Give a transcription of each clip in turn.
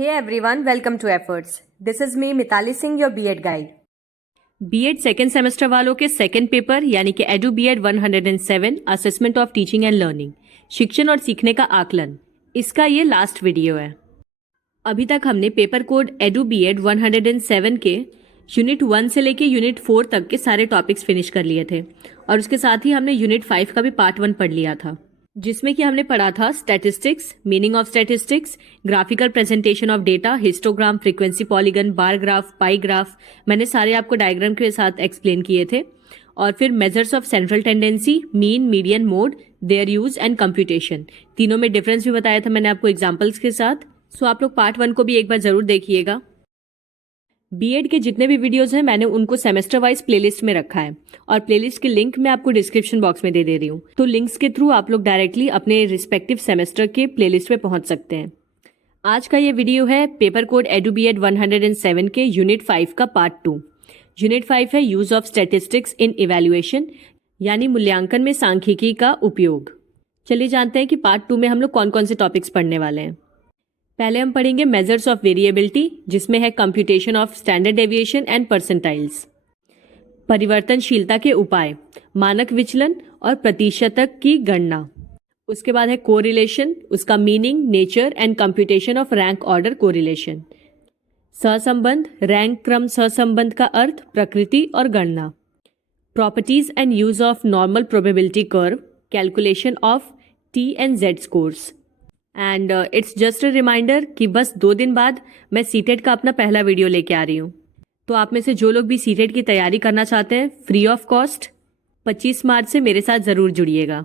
Hey everyone, welcome to Efforts. This is me Mitali Singh, your B.Ed guide. B.Ed second semester वालों के second paper यानी कि edu B.Ed 107 assessment of teaching and learning, शिक्षण और सीखने का आकलन, इसका ये लास्ट वीडियो है। अभी तक हमने पेपर कोड एडू B.Ed 107 के यूनिट 1 से लेके यूनिट 4 तक के सारे टॉपिक्स फिनिश कर लिए थे और उसके साथ ही हमने यूनिट 5 का भी पार्ट 1 पढ़ लिया था, जिसमें कि हमने पढ़ा था statistics, meaning of statistics, graphical presentation of data, histogram, frequency polygon, bar graph, pi graph, मैंने सारे आपको डायग्राम के साथ एक्सप्लेन किए थे। और फिर measures of central tendency, mean, median, mode, their use and computation, तीनों में डिफरेंस भी बताया था मैंने आपको एग्जाम्पल्स के साथ। सो आप लोग पार्ट 1 को भी एक बार जरूर देखिएगा। B.Ed के जितने भी वीडियोस हैं मैंने उनको सेमेस्टर वाइज प्लेलिस्ट में रखा है और प्लेलिस्ट की लिंक मैं आपको डिस्क्रिप्शन बॉक्स में दे रही हूँ, तो लिंक्स के थ्रू आप लोग डायरेक्टली अपने रिस्पेक्टिव सेमेस्टर के प्लेलिस्ट में पहुंच सकते हैं। आज का ये वीडियो है पेपर कोड एडू B.Ed 107 के यूनिट 5 का पार्ट 2। यूनिट 5 है use of statistics in evaluation, यानी मूल्यांकन में सांख्यिकी का उपयोग। चलिए जानते हैं कि पार्ट 2 में हम लोग कौन कौन से टॉपिक्स पढ़ने वाले हैं। पहले हम पढ़ेंगे मेजर्स ऑफ वेरिएबिलिटी, जिसमें है computation of standard deviation and percentiles, परिवर्तनशीलता के उपाय, मानक विचलन और प्रतिशतक की गणना। उसके बाद है कोरिलेशन, उसका meaning, nature and computation of rank order correlation, सहसंबंध, रैंक क्रम सहसंबंध का अर्थ, प्रकृति और गणना, properties and use of normal probability curve, calculation of T and Z scores. And it's just a reminder कि बस 2 दिन बाद मैं सीटेट का अपना पहला वीडियो लेके आ रही हूँ, तो आप में से जो लोग भी सीटेट की तैयारी करना चाहते हैं फ्री ऑफ कॉस्ट 25 मार्च से मेरे साथ ज़रूर जुड़िएगा।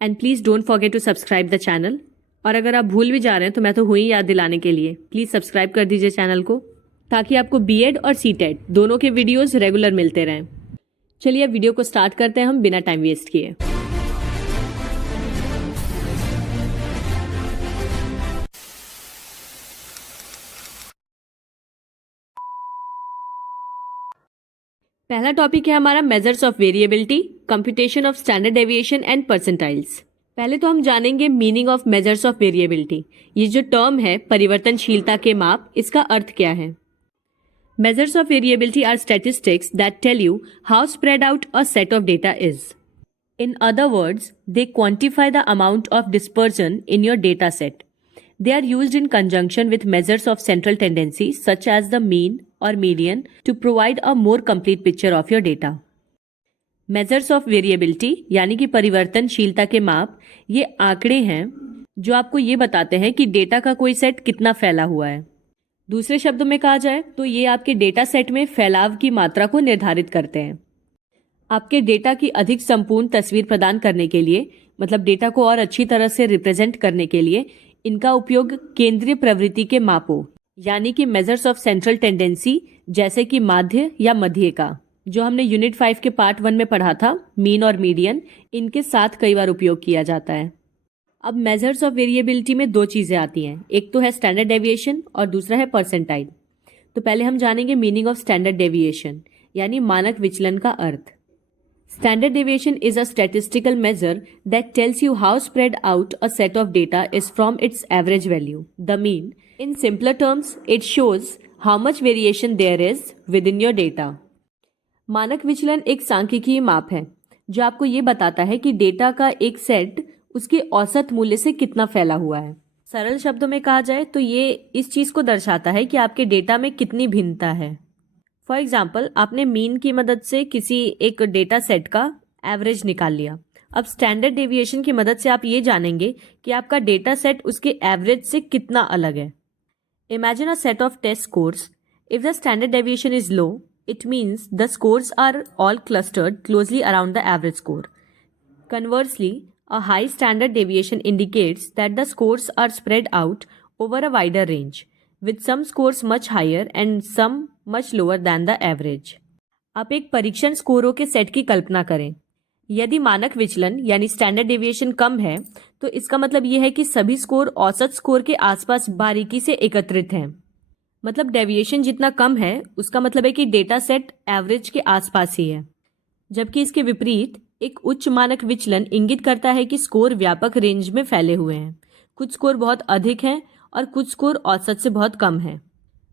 And please don't forget to subscribe the channel. और अगर आप भूल भी जा रहे हैं तो मैं तो हुई याद दिलाने के लिए, प्लीज़ सब्सक्राइब कर दीजिए चैनल को, ताकि आपको B.Ed और सीटेट दोनों के वीडियोज़ रेगुलर मिलते रहें। चलिए अब वीडियो को स्टार्ट करते हैं हम बिना टाइम वेस्ट किए। पहला टॉपिक है हमारा measures of variability, computation of standard deviation and percentiles. पहले तो हम जानेंगे meaning of measures of variability. ये जो टर्म है परिवर्तनशीलता के माप, इसका अर्थ क्या है। Measures of variability are statistics that tell you how spread out a set of data is. In other words, they quantify the amount of dispersion in your data set. They are used in conjunction with measures of central tendency such as the mean or median to provide a more complete picture of your data. Measures of variability यानी कि परिवर्तनशीलता के माप, ये आंकड़े हैं जो आपको ये बताते हैं कि डेटा का कोई सेट कितना फैला हुआ है। दूसरे शब्दों में कहा जाए तो ये आपके डेटा सेट में फैलाव की मात्रा को निर्धारित करते हैं। आपके डेटा की अधिक संपूर्ण तस्वीर प्रदान करने के लिए, मतलब डेटा को और अच्छी तरह से रिप्रेजेंट करने के लिए, इनका उपयोग केंद्रीय प्रवृत्ति के मापों यानी कि मेजर्स ऑफ सेंट्रल टेंडेंसी, जैसे कि माध्य या मध्य का, जो हमने यूनिट 5 के पार्ट 1 में पढ़ा था, मीन और मीडियन, इनके साथ कई बार उपयोग किया जाता है। अब मेजर्स ऑफ वेरिएबिलिटी में 2 चीजें आती हैं, एक तो है स्टैंडर्ड डेविएशन और दूसरा है परसेंटाइल। तो पहले हम जानेंगे मीनिंग ऑफ स्टैंडर्ड डेविएशन यानी मानक विचलन का अर्थ। Standard deviation is a statistical measure that tells you how spread out a set of data is from its average value, the mean. In simpler terms, it shows how much variation there is within your data. मानक विचलन एक सांख्यिकीय माप है जो आपको ये बताता है कि डेटा का एक सेट उसके औसत मूल्य से कितना फैला हुआ है। सरल शब्दों में कहा जाए तो ये इस चीज को दर्शाता है कि आपके डेटा में कितनी भिन्नता है। फॉर एग्जाम्पल, आपने मीन की मदद से किसी एक डेटा सेट का एवरेज निकाल लिया। अब स्टैंडर्ड डेविएशन की मदद से आप ये जानेंगे कि आपका डेटा सेट उसके एवरेज से कितना अलग है। Imagine a set of test scores. If the standard deviation is low, it means the scores are all clustered closely around the average score. Conversely, a high standard deviation indicates that the scores are spread out over a wider range, with some scores much higher and some much lower than the average. आप एक परीक्षण स्कोरों के set की कल्पना करें। यदि मानक विचलन यानी स्टैंडर्ड डेविएशन कम है, तो इसका मतलब यह है कि सभी स्कोर औसत स्कोर के आसपास बारीकी से एकत्रित हैं। मतलब डेविएशन जितना कम है, उसका मतलब है कि डेटा सेट एवरेज के आसपास ही है। जबकि इसके विपरीत एक उच्च मानक विचलन इंगित करता है कि स्कोर व्यापक रेंज में फैले हुए हैं। कुछ स्कोर बहुत अधिक हैं और कुछ स्कोर औसत से बहुत कम है।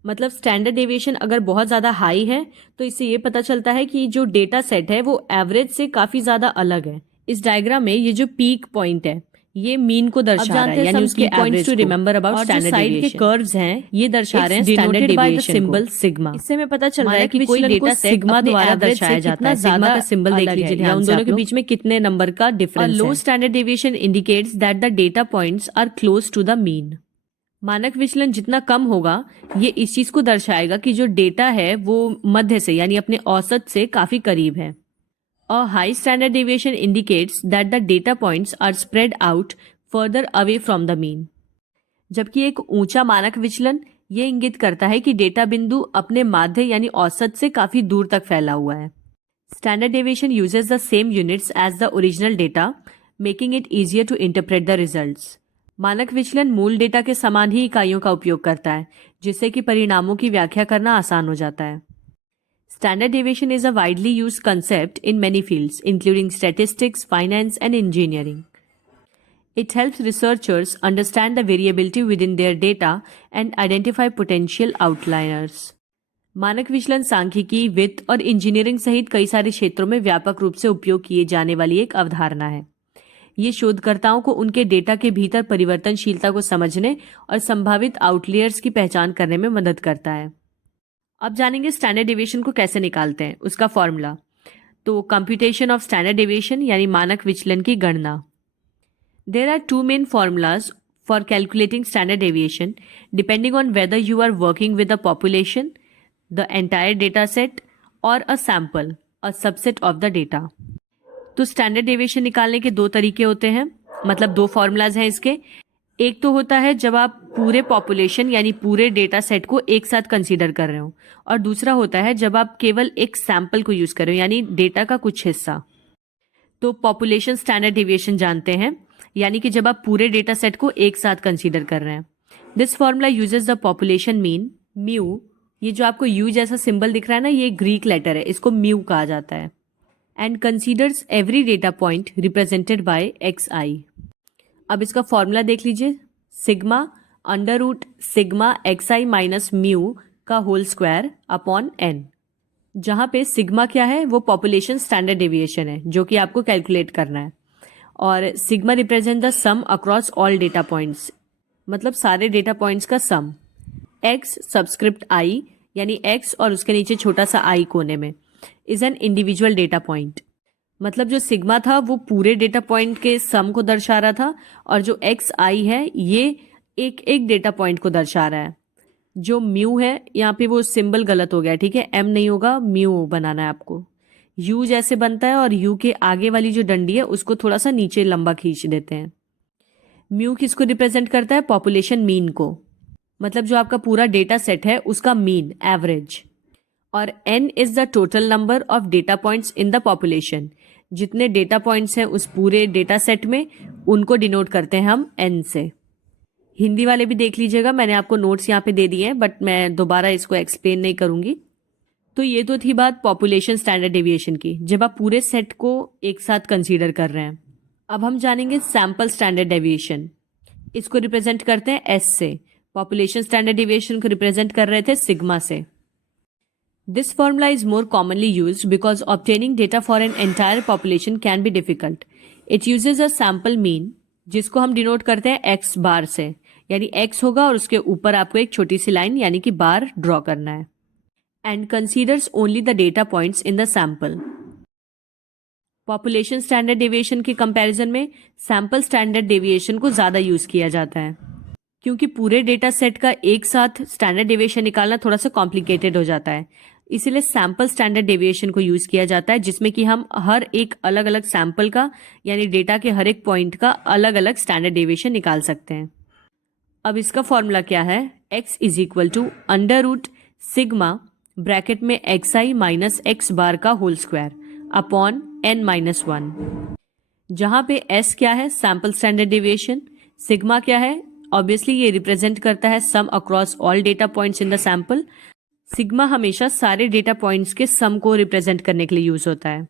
मतलब स्टैंडर्ड डेविएशन अगर बहुत ज़्यादा हाई है तो इससे ये पता चलता है कि जो डेटा सेट है वो एवरेज से काफ़ी ज़्यादा अलग है। इस डायग्राम में ये जो पीक पॉइंट है ये मीन को दर्शा रहा है, यानी उसके एवरेज को। Remember about standard deviation. और जो साइड के कर्व्स हैं ये दर्शा रहे हैं स्टैंडर्ड डेविएशन सिंबल सिग्मा। इससे हमें पता चल रहा है कि कोई डेटा सिग्मा द्वारा दर्शाया जाता है। सिग्मा का सिंबल देख लीजिए ध्यान से, उन दोनों के बीच में कितने नंबर का डिफरेंस है। Low standard deviation indicates that the data points are close to the mean. मानक विचलन जितना कम होगा ये इस चीज को दर्शाएगा कि जो डेटा है वो मध्य से यानी अपने औसत से काफी करीब है। A high standard deviation indicates that the data points are spread out further away from the mean. जबकि एक ऊंचा मानक विचलन ये इंगित करता है कि डेटा बिंदु अपने माध्य यानी औसत से काफी दूर तक फैला हुआ है। Standard deviation uses the same units as the original data, making it easier to interpret the results. मानक विचलन मूल डेटा के समान ही इकाइयों का उपयोग करता है, जिससे कि परिणामों की व्याख्या करना आसान हो जाता है। Standard deviation is a widely used concept in many fields, including statistics, finance, and engineering. It helps researchers understand the variability within their data and identify potential outliers. मानक विचलन सांख्यिकी, वित्त और इंजीनियरिंग सहित कई सारे क्षेत्रों में व्यापक रूप से उपयोग किए जाने वाली एक अवधारणा है। ये शोधकर्ताओं को उनके डेटा के भीतर परिवर्तनशीलता को समझने और संभावित आउटलियर्स की पहचान करने में मदद करता है। अब जानेंगे स्टैंडर्ड डेविएशन को कैसे निकालते हैं, उसका फॉर्मूला। तो कंप्यूटेशन ऑफ स्टैंडर्ड डेविएशन यानी मानक विचलन की गणना। There are two main formulas for calculating standard deviation depending on whether you are working with a population, the entire data set और a sample, a subset of the data. तो standard deviation निकालने के दो तरीके होते हैं, मतलब दो फॉर्मूलाज हैं इसके। एक तो होता है जब आप पूरे पॉपुलेशन यानी पूरे डेटा सेट को एक साथ कंसीडर कर रहे हो, और दूसरा होता है जब आप केवल एक सैंपल को यूज कर रहे हो यानी डेटा का कुछ हिस्सा। तो पॉपुलेशन स्टैंडर्ड डेविएशन जानते हैं, यानी कि जब आप पूरे डेटा सेट को एक साथ कंसीडर कर रहे हैं। This formula uses the population mean mu. ये जो आपको यू जैसा सिंबल दिख रहा है ना, ये ग्रीक लेटर है, इसको म्यू कहा जाता है। And considers every data point represented by X I. अब इसका फॉर्मूला देख लीजिए, sigma under root sigma X आई माइनस म्यू का होल स्क्वायर अपॉन एन, जहाँ पे सिग्मा क्या है वो पॉपुलेशन स्टैंडर्ड डेविएशन है जो कि आपको कैलकुलेट करना है, और sigma represent the sum across all data points, मतलब सारे डेटा पॉइंट्स का सम। एक्स सबस्क्रिप्ट आई यानी एक्स और उसके नीचे छोटा सा आई कोने में is an individual data point. मतलब जो सिग्मा था वो पूरे डेटा पॉइंट के सम को दर्शा रहा था, और जो एक्स आई है ये एक एक डेटा पॉइंट को दर्शा रहा है। जो म्यू है यहाँ पे वो सिंबल गलत हो गया, ठीक है, एम नहीं होगा म्यू बनाना है आपको। यू जैसे बनता है और यू के आगे वाली जो डंडी है उसको थोड़ा सा नीचे लंबा खींच देते हैं। म्यू किसको रिप्रेजेंट करता है? पॉपुलेशन मीन को, मतलब जो आपका पूरा डेटा सेट है उसका मीन, एवरेज। और n is the total number of data points in the population. जितने डेटा पॉइंट्स हैं उस पूरे डेटा सेट में उनको डिनोट करते हैं हम n से। हिंदी वाले भी देख लीजिएगा, मैंने आपको नोट्स यहाँ पे दे दिए हैं, बट मैं दोबारा इसको एक्सप्लेन नहीं करूंगी। तो ये तो थी बात पॉपुलेशन स्टैंडर्ड डेविएशन की, जब आप पूरे सेट को एक साथ कंसीडर कर रहे हैं। अब हम जानेंगे सैंपल स्टैंडर्ड डेविएशन। इसको रिप्रेजेंट करते हैं एस से। पॉपुलेशन स्टैंडर्ड डेविएशन को रिप्रेजेंट कर रहे थे सिग्मा से। This formula is more commonly used because obtaining data for an entire population can be difficult. It uses a sample mean, जिसको हम डिनोट करते हैं x बार से, यानी x होगा और उसके ऊपर आपको एक छोटी सी लाइन यानी कि बार ड्रॉ करना है। And considers only the data points in the sample. Population standard deviation के कंपैरिजन में सैंपल स्टैंडर्ड डेविएशन को ज़्यादा यूज किया जाता है, क्योंकि पूरे डेटा सेट का एक साथ स्टैंडर्ड डेविएशन निकालना थोड़ा सा कॉम्प्लिकेटेड हो जाता है। इसीलिए सैंपल स्टैंडर्ड डेविएशन को यूज किया जाता है, जिसमें कि हम हर एक अलग अलग सैंपल का यानी डेटा के हर एक पॉइंट का अलग अलग स्टैंडर्ड डेविएशन निकाल सकते हैं। अब इसका फॉर्मूला क्या है? x is equal to under root sigma bracket में एक्स आई माइनस एक्स बार का whole square upon n minus 1, जहाँ पे s क्या है? Sample standard deviation. सिग्मा क्या है? ऑब्वियसली ये रिप्रेजेंट करता है sum across all data points in the sample. Sigma हमेशा सारे डेटा पॉइंट्स के सम को रिप्रेजेंट करने के लिए यूज होता है।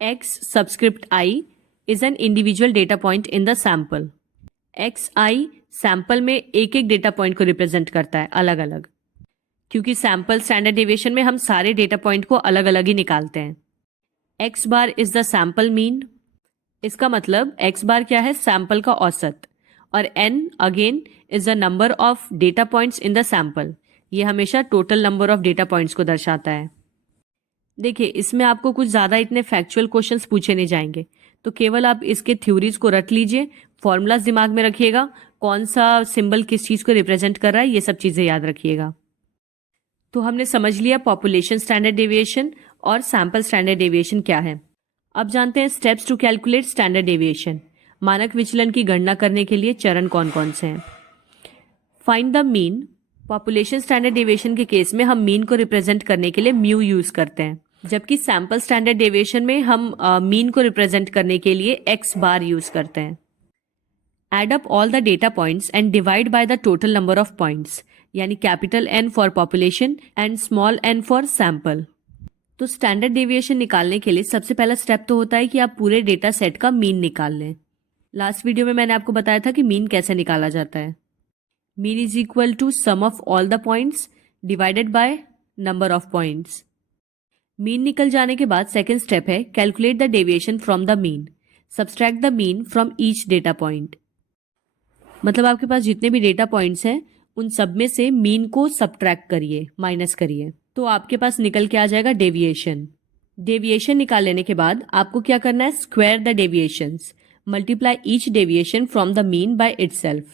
x subscript i is an individual data point in the sample. X I sample में एक एक डेटा पॉइंट को रिप्रेजेंट करता है अलग अलग, क्योंकि सैंपल स्टैंडर्ड डेविएशन में हम सारे डेटा पॉइंट को अलग अलग ही निकालते हैं। X bar is the sample mean, इसका मतलब एक्स बार क्या है, सैंपल का औसत, और n again is the number of data points in the sample, ये हमेशा total number of data points को दर्शाता है। देखिए, इसमें आपको कुछ ज़्यादा इतने फैक्चुअल क्वेश्चंस पूछे नहीं जाएंगे, तो केवल आप इसके थ्योरीज को रट लीजिए, फॉर्मूलाज दिमाग में रखिएगा, कौन सा सिंबल किस चीज़ को रिप्रेजेंट कर रहा है, ये सब चीज़ें याद रखिएगा। तो हमने समझ लिया पॉपुलेशन स्टैंडर्ड डेविएशन और सैंपल स्टैंडर्ड डेविएशन क्या है। अब जानते हैं steps to calculate standard deviation. मानक विचलन की गणना करने के लिए चरण कौन कौन से हैं। Find the mean. Population standard deviation के केस में हम मीन को रिप्रेजेंट करने के लिए म्यू यूज करते हैं, जबकि सैंपल स्टैंडर्ड डेविएशन में हम मीन को रिप्रेजेंट करने के लिए एक्स बार यूज करते हैं। Add up all the data points and divide by the total number of points, यानी capital N for population and small N for sample. तो स्टैंडर्ड डेविएशन निकालने के लिए सबसे पहला स्टेप तो होता है कि आप पूरे डेटा सेट का मीन निकाल लें। लास्ट वीडियो में मैंने आपको बताया था कि मीन कैसे निकाला जाता है। Mean is equal to sum of all the points divided by number of points. Mean निकल जाने के बाद सेकेंड स्टेप है calculate the deviation from the mean, subtract the mean from each data point. मतलब आपके पास जितने भी डेटा पॉइंट्स हैं उन सब में से मीन को सब्ट्रैक्ट करिए, माइनस करिए, तो आपके पास निकल के आ जाएगा डेविएशन। डेविएशन निकाल लेने के बाद आपको क्या करना है, square the deviations, multiply each deviation from the mean by itself.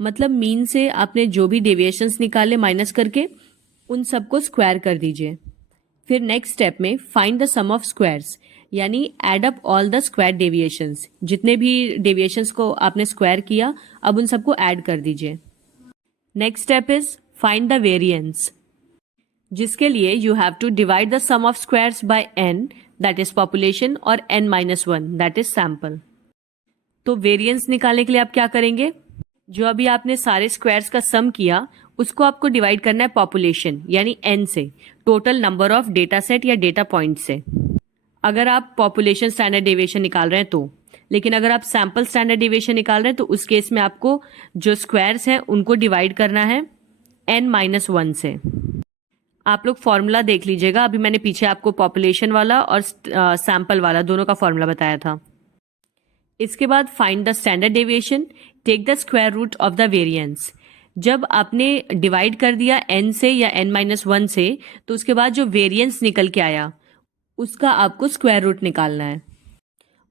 मतलब मीन से आपने जो भी डेविएशंस निकाले माइनस करके उन सबको स्क्वायर कर दीजिए। फिर नेक्स्ट स्टेप में find the sum of squares, यानी add up all the square deviations. जितने भी डेविएशंस को आपने स्क्वायर किया अब उन सबको ऐड कर दीजिए। Next step is find the variance, जिसके लिए you have to divide the sum of squares by n, that is population, और n-1, दैट इज सैंपल। तो वेरिएंस निकालने के लिए आप क्या करेंगे, जो अभी आपने सारे स्क्वायर्स का सम किया उसको आपको डिवाइड करना है पॉपुलेशन यानी n से, total number of data set या डेटा पॉइंट से, अगर आप पॉपुलेशन स्टैंडर्ड डेविएशन निकाल रहे हैं तो। लेकिन अगर आप सैंपल स्टैंडर्ड डेविएशन निकाल रहे हैं तो उस केस में आपको जो स्क्वायर्स हैं उनको डिवाइड करना है n-1 से। आप लोग फॉर्मूला देख लीजिएगा, अभी मैंने पीछे आपको पॉपुलेशन वाला और सैंपल वाला दोनों का फॉर्मूला बताया था। इसके बाद find the standard deviation, take the square root of the variance. जब आपने डिवाइड कर दिया n से या n-1 से, तो उसके बाद जो वेरिएंस निकल के आया उसका आपको स्क्वायर रूट निकालना है।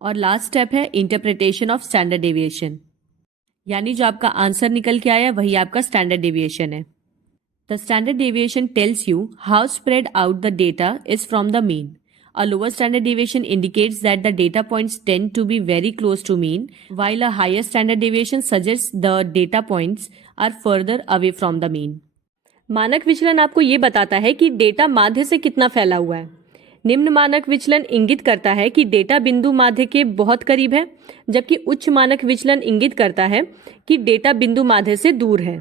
और लास्ट स्टेप है इंटरप्रिटेशन ऑफ स्टैंडर्ड डेविएशन, यानी जो आपका आंसर निकल के आया वही आपका स्टैंडर्ड डेविएशन है। The standard deviation tales you how spread out the data is from the mean. A lower standard deviation indicates that the data points tend to be very close to mean, while a higher standard deviation suggests the data points are further away from the mean. मानक विचलन आपको ये बताता है कि data माध्य से कितना फैला हुआ है। निम्न मानक विचलन इंगित करता है कि डेटा बिंदु माध्य के बहुत करीब है, जबकि उच्च मानक विचलन इंगित करता है कि डेटा बिंदु माध्य से दूर है।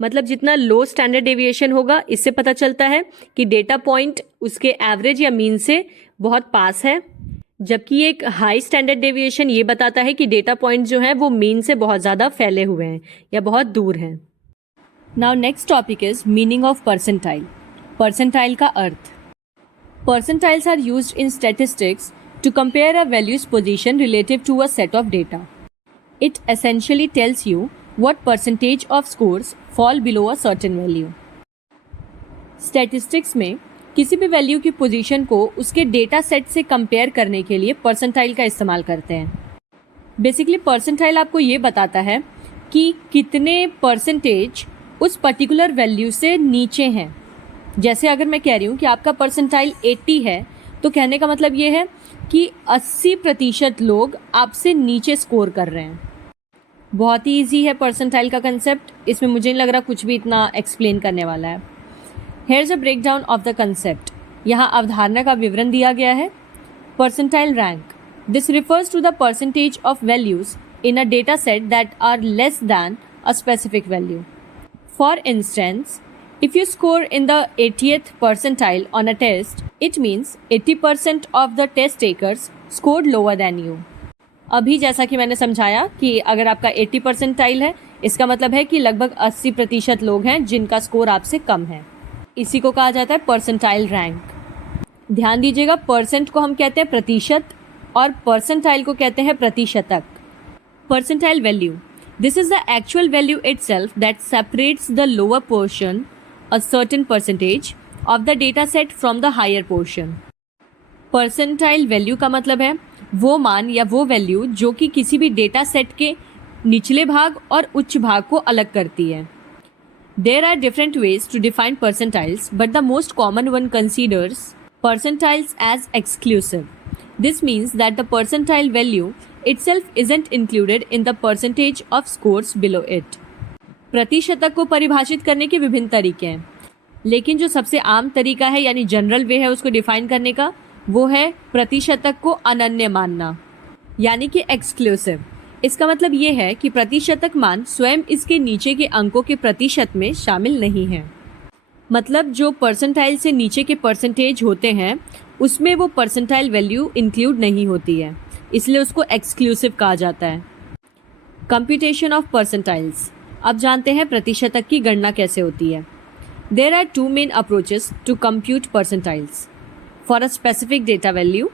मतलब जितना लो स्टैंडर्ड डेविएशन होगा इससे पता चलता है कि डेटा पॉइंट उसके एवरेज या मीन से बहुत पास है, जबकि एक हाई स्टैंडर्ड डेविएशन ये बताता है कि डेटा पॉइंट जो है वो मीन से बहुत ज़्यादा फैले हुए हैं या बहुत दूर हैं। Now next topic is meaning of percentile. Percentile का अर्थ। Percentiles are used in statistics to compare a value's position relative to a set of data. It essentially tells you what percentage of scores fall below a certain value. Statistics में किसी भी value की position को उसके data set से compare करने के लिए परसेंटाइल का इस्तेमाल करते हैं। बेसिकली परसेंटाइल आपको ये बताता है कि कितने परसेंटेज उस पर्टिकुलर वैल्यू से नीचे हैं। जैसे अगर मैं कह रही हूँ कि आपका परसेंटाइल 80 है, तो कहने का मतलब ये है कि 80% लोग आपसे नीचे स्कोर कर रहे हैं। बहुत ही ईजी है परसेंटाइल का कंसेप्ट, इसमें मुझे नहीं लग रहा कुछ भी इतना एक्सप्लेन करने वाला है। Here's a break down of the concept. यहाँ अवधारणा का विवरण दिया गया है। Percentile rank, this refers to the percentage of values in a data set that are less than a specific value. For instance, if you score in the 80th percentile on a test, it means 80% of the test takers scored lower than you. अभी जैसा कि मैंने समझाया कि अगर आपका 80 percentile है, इसका मतलब है कि लगभग 80% लोग हैं जिनका स्कोर आपसे कम है। इसी को कहा जाता है परसेंटाइल रैंक। ध्यान दीजिएगा, परसेंट को हम कहते हैं प्रतिशत और परसेंटाइल को कहते हैं प्रतिशतक। Percentile value, this is the actual value itself that separates the lower portion, a certain percentage of the data set from the higher portion. Percentile value का मतलब है वो मान या वो वैल्यू जो कि किसी भी डेटा सेट के निचले भाग और उच्च भाग को अलग करती है। There are different ways to define percentiles, but the most common one considers percentiles as exclusive. This means that the percentile value itself isn't included in the percentage of scores below it. प्रतिशतक को परिभाषित करने के विभिन्न तरीके हैं, लेकिन जो सबसे आम तरीका है यानी जनरल वे है उसको डिफाइन करने का, वो है प्रतिशतक को अनन्य मानना, यानी कि एक्सक्लूसिव। इसका मतलब ये है कि प्रतिशतक मान स्वयं इसके नीचे के अंकों के प्रतिशत में शामिल नहीं है। मतलब जो परसेंटाइल से नीचे के परसेंटेज होते हैं उसमें वो परसेंटाइल वैल्यू इंक्लूड नहीं होती है, इसलिए उसको एक्सक्लूसिव कहा जाता है। Computation of percentiles. अब जानते हैं प्रतिशतक की गणना कैसे होती है। There are two main approaches to compute percentiles for a specific data value.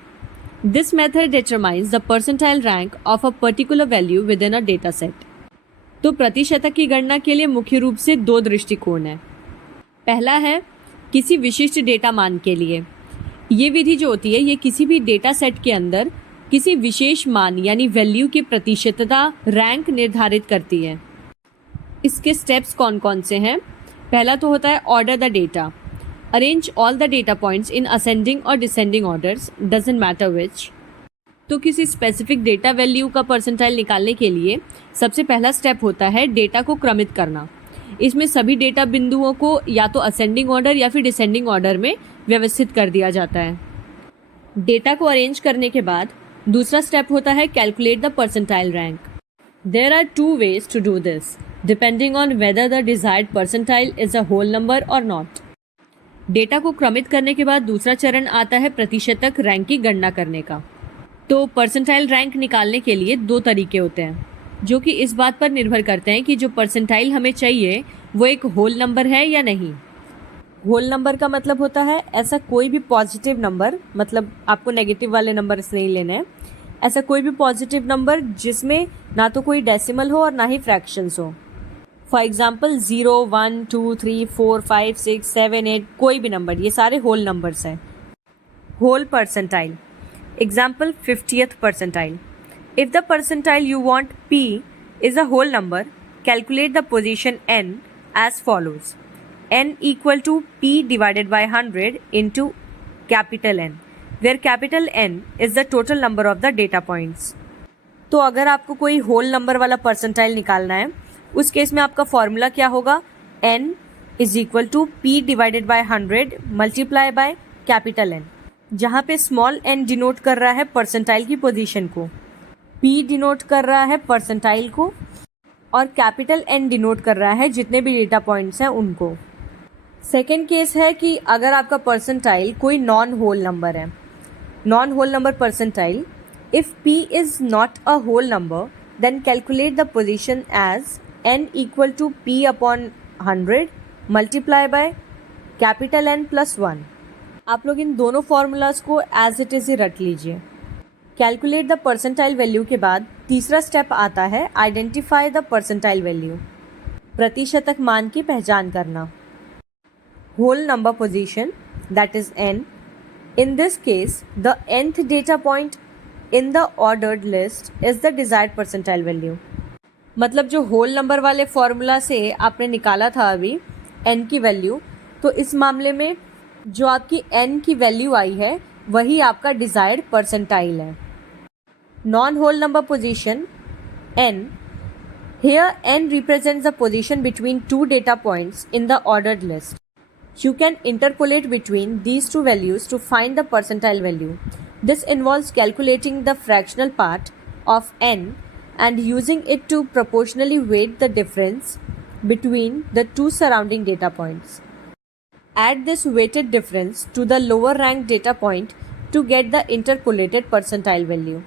This method determines the percentile rank of a particular value within a data set. तो प्रतिशतक की गणना के लिए मुख्य रूप से दो दृष्टिकोण हैं। पहला है किसी विशिष्ट डेटा मान के लिए। ये विधि जो होती है ये किसी भी डेटा सेट के अंदर किसी विशेष मान यानी वैल्यू की प्रतिशतता रैंक निर्धारित करती है। इसके स्टेप्स कौन कौन से हैं? पहला तो होता है order the data. Arrange all the data points in ascending or descending orders, doesn't matter which. तो किसी स्पेसिफिक डेटा वैल्यू का परसेंटाइल निकालने के लिए सबसे पहला स्टेप होता है डेटा को क्रमित करना। इसमें सभी डेटा बिंदुओं को या तो असेंडिंग ऑर्डर या फिर डिसेंडिंग ऑर्डर में व्यवस्थित कर दिया जाता है। डेटा को अरेंज करने के बाद दूसरा स्टेप होता है calculate the percentile rank. There are two ways to do this depending on whether the desired percentile is a whole number और नॉट। डेटा को क्रमित करने के बाद दूसरा चरण आता है प्रतिशतक रैंक की गणना करने का। तो परसेंटाइल रैंक निकालने के लिए दो तरीके होते हैं जो कि इस बात पर निर्भर करते हैं कि जो परसेंटाइल हमें चाहिए वो एक होल नंबर है या नहीं। होल नंबर का मतलब होता है ऐसा कोई भी पॉजिटिव नंबर, मतलब आपको नेगेटिव वाले नंबर नहीं लेने हैं, ऐसा कोई भी पॉजिटिव नंबर जिसमें ना तो कोई डेसिमल हो और ना ही फ्रैक्शंस हो। फॉर एग्जाम्पल 0, 1, 2, 3, 4, 5, 6, 7, 8 कोई भी नंबर, ये सारे होल नंबर्स हैं। Whole percentile example 50th percentile. If the percentile you want p is a whole number, calculate the position n as follows: n equal to p divided by 100 into capital N, where capital N is the total number of the data points. तो अगर आपको कोई whole number वाला percentile निकालना है उस case में आपका फॉर्मूला क्या होगा? n is equal to p divided by 100 multiply by capital N, जहाँ पे स्मॉल n डिनोट कर रहा है परसेंटाइल की पोजीशन को, p डिनोट कर रहा है परसेंटाइल को और कैपिटल N डिनोट कर रहा है जितने भी डेटा पॉइंट्स हैं उनको। सेकेंड केस है कि अगर आपका परसेंटाइल कोई नॉन होल नंबर है, non whole number percentile, if p is not a whole number then calculate the position as n equal to p upon 100 multiply by capital N plus 1। आप लोग इन दोनों formulas को as it is he रट लीजिए। Calculate the percentile value के बाद तीसरा step आता है आइडेंटिफाई द परसेंटाइल वैल्यू, प्रतिशतक मान की पहचान करना। Whole number position that is n, in this case the nth data point in the ordered list is the desired percentile value। मतलब जो होल नंबर वाले फॉर्मूला से आपने निकाला था अभी n की वैल्यू, तो इस मामले में जो आपकी n की वैल्यू आई है वही आपका डिजायर्ड परसेंटाइल है। Non whole number position n, here n represents the position between two data points in the ordered list. You can interpolate between these two values to find the percentile value. This involves calculating the fractional part of n and using it to proportionally weight the difference between the two surrounding data points. Add this weighted difference to the lower ranked data point to get the interpolated percentile value.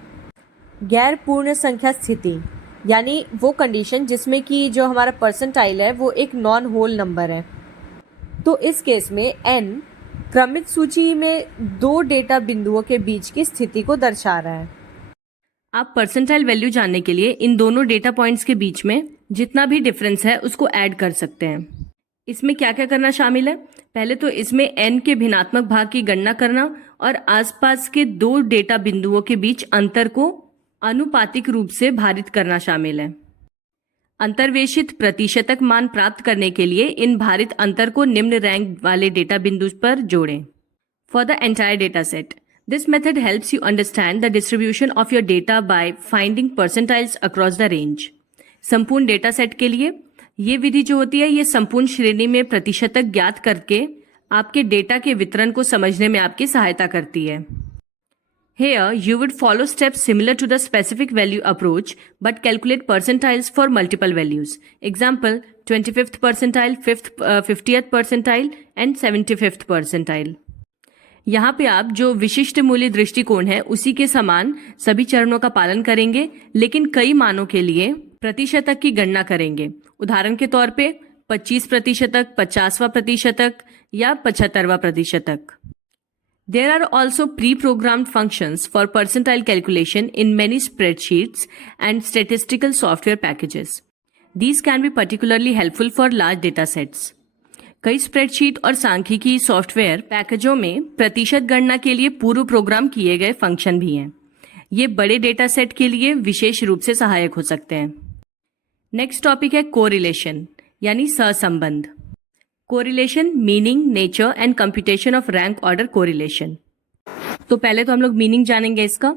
गैर पूर्ण संख्या स्थिति यानी वो condition जिसमें कि जो हमारा परसेंटाइल है वो एक नॉन होल नंबर है। तो इस केस में n क्रमित सूची में दो डेटा बिंदुओं के बीच की स्थिति को दर्शा रहा है। आप परसेंटाइल वैल्यू जानने के लिए इन दोनों डेटा पॉइंट्स के बीच में जितना भी डिफरेंस है उसको ऐड कर सकते हैं। इसमें क्या क्या करना शामिल है? पहले तो इसमें n के भिन्नात्मक भाग की गणना करना और आसपास के दो डेटा बिंदुओं के बीच अंतर को अनुपातिक रूप से भारित करना शामिल है। अंतर्वेशित प्रतिशतक मान प्राप्त करने के लिए इन भारित अंतर को निम्न रैंक वाले डेटा बिंदु पर जोड़ें। For the entire data set, this method helps you understand the distribution of your data by finding percentiles across the range. संपूर्ण डेटा सेट के लिए ये विधि जो होती है ये संपूर्ण श्रेणी में प्रतिशतक ज्ञात करके आपके डेटा के वितरण को समझने में आपकी सहायता करती है। Here, you would follow steps similar to the specific value approach, but calculate percentiles for multiple values. Example, 25th percentile, 50th percentile, and 75th percentile. यहाँ पे आप जो विशिष्ट मूल्य दृष्टिकोण है उसी के समान सभी चरणों का पालन करेंगे, लेकिन कई मानों के लिए प्रतिशतक की गणना करेंगे। उदाहरण के तौर पे 25%, 50% या 75%। There are also pre-programmed functions for percentile calculation in many spreadsheets and statistical software packages. These can be particularly helpful for large data sets. कई स्प्रेडशीट और सांख्यिकी सॉफ्टवेयर पैकेजों में प्रतिशत गणना के लिए पूर्व प्रोग्राम किए गए फंक्शन भी हैं। ये बड़े डेटा सेट के लिए विशेष रूप से सहायक हो सकते हैं। नेक्स्ट टॉपिक है कोरिलेशन यानी सहसंबंध। Correlation, meaning, nature and computation of rank order correlation. तो पहले तो हम लोग मीनिंग जानेंगे इसका।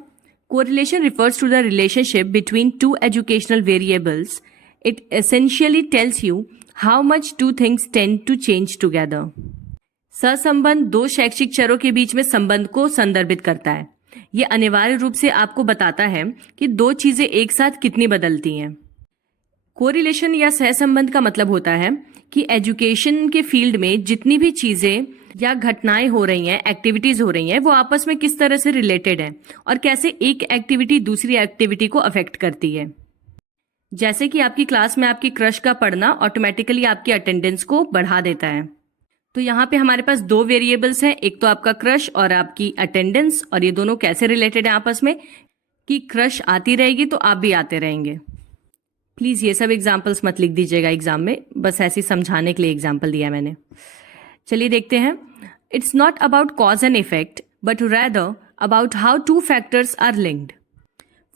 Correlation refers to the relationship between two educational variables. It essentially tells you how much two things tend to change together. सहसंबंध दो शैक्षिक चरों के बीच में संबंध को संदर्भित करता है। ये अनिवार्य रूप से आपको बताता है कि दो चीजें एक साथ कितनी बदलती हैं। कोरिलेशन या सहसंबंध का मतलब होता है कि एजुकेशन के फील्ड में जितनी भी चीजें या घटनाएं हो रही हैं, एक्टिविटीज हो रही हैं, वो आपस में किस तरह से रिलेटेड हैं और कैसे एक एक्टिविटी दूसरी एक्टिविटी को अफेक्ट करती है। जैसे कि आपकी क्लास में आपकी क्रश का पढ़ना ऑटोमेटिकली आपकी अटेंडेंस को बढ़ा देता है। तो यहाँ पे हमारे पास दो वेरिएबल्स हैं, एक तो आपका क्रश और आपकी अटेंडेंस, और ये दोनों कैसे रिलेटेड है आपस में कि क्रश आती रहेगी तो आप भी आते रहेंगे। प्लीज़ ये सब एग्जाम्पल्स मत लिख दीजिएगा एग्जाम में, बस ऐसे ही समझाने के लिए एग्जाम्पल दिया मैंने। चलिए देखते हैं। It's not about cause and effect but rather about how two factors are linked.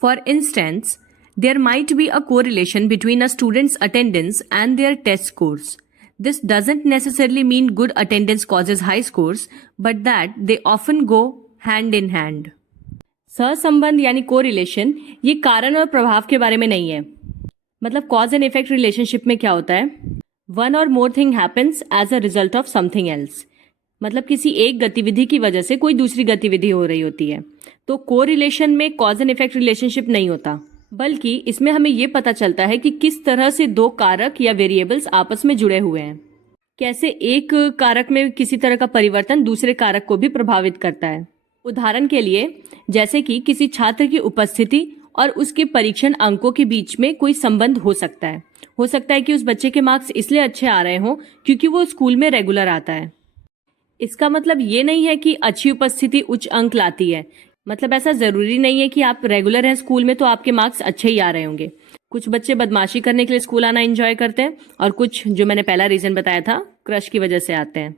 For instance, there might be a correlation between a students attendance and their test scores. This doesn't necessarily mean good attendance causes high scores, but that they often go hand in hand. सहसंबंध यानी correlation ये कारण और प्रभाव के बारे में नहीं है। मतलब कॉज एंड इफेक्ट रिलेशनशिप में क्या होता है, one or more thing happens as a result of something else. मतलब किसी एक गतिविधि की वजह से कोई दूसरी गतिविधि हो रही होती है। तो कोरिलेशन में कॉज एंड इफेक्ट रिलेशनशिप नहीं होता, बल्कि इसमें हमें ये पता चलता है कि किस तरह से दो कारक या वेरिएबल्स आपस में जुड़े हुए हैं, कैसे एक कारक में किसी तरह का परिवर्तन दूसरे कारक को भी प्रभावित करता है। उदाहरण के लिए जैसे कि किसी छात्र की उपस्थिति और उसके परीक्षण अंकों के बीच में कोई संबंध हो सकता है। हो सकता है कि उस बच्चे के मार्क्स इसलिए अच्छे आ रहे हों क्योंकि वो स्कूल में रेगुलर आता है। इसका मतलब ये नहीं है कि अच्छी उपस्थिति उच्च अंक लाती है। मतलब ऐसा जरूरी नहीं है कि आप रेगुलर हैं स्कूल में तो आपके मार्क्स अच्छे ही आ रहे होंगे। कुछ बच्चे बदमाशी करने के लिए स्कूल आना एंजॉय करते हैं और कुछ, जो मैंने पहला रीजन बताया था, क्रश की वजह से आते हैं।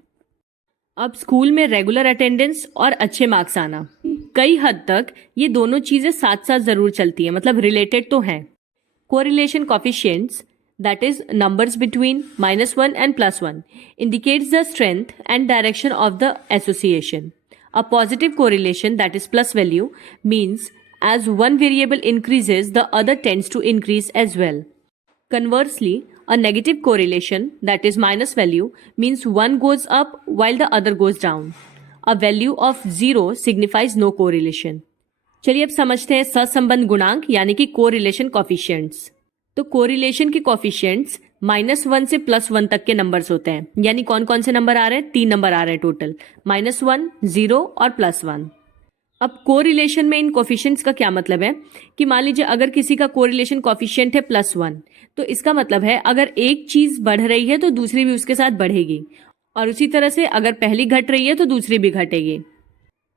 अब स्कूल में रेगुलर अटेंडेंस और अच्छे मार्क्स आना, कई हद तक ये दोनों चीजें साथ साथ जरूर चलती हैं, मतलब रिलेटेड तो हैं। Correlation coefficients, that is numbers between -1 and +1, indicates the strength and direction of the association. A positive correlation, that is plus value, means as one variable increases, the other tends to increase as well. Conversely, a negative correlation, that is minus value, means one goes up while the other goes down. A value of 0 signifies no correlation. चलिए अब समझते हैं सहसंबंध गुणांक यानी कि correlation coefficients. तो correlation के कोफिशिएंट्स -1 से +1 तक के नंबर्स होते हैं। यानी कौन कौन से नंबर आ रहे हैं, 3 नंबर आ रहे हैं टोटल, -1, 0 और +1। अब कोरिलेशन में इन कोफिशिएंट्स का क्या मतलब है कि मान लीजिए अगर किसी का कोरिलेशन कोफिशिएंट है +1, तो इसका मतलब है अगर एक चीज बढ़ रही है तो दूसरी भी उसके साथ बढ़ेगी, और उसी तरह से अगर पहली घट रही है तो दूसरी भी घटेगी।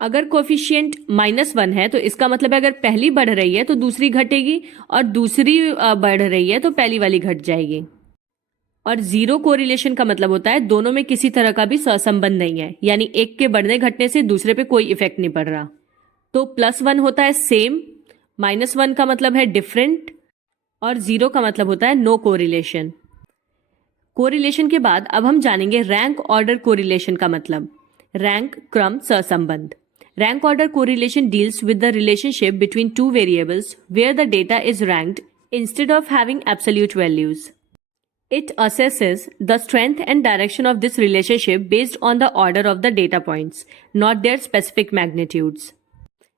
अगर कोफिशिएंट -1 है तो इसका मतलब है अगर पहली बढ़ रही है तो दूसरी घटेगी, और दूसरी बढ़ रही है तो पहली वाली घट जाएगी। और जीरो कोरिलेशन का मतलब होता है दोनों में किसी तरह का भी सहसंबंध नहीं है, यानी एक के बढ़ने घटने से दूसरे पे कोई इफेक्ट नहीं पड़ रहा। तो +1 होता है सेम, -1 का मतलब है डिफरेंट, और 0 का मतलब होता है नो कोरिलेशन। कोरिलेशन के बाद अब हम जानेंगे रैंक ऑर्डर कोरिलेशन का मतलब। रैंक क्रम सहसंबंध। Rank order correlation deals with the relationship between two variables where the data is ranked instead of having absolute values. It assesses the strength and direction of this relationship based on the order of the data points, not their specific magnitudes.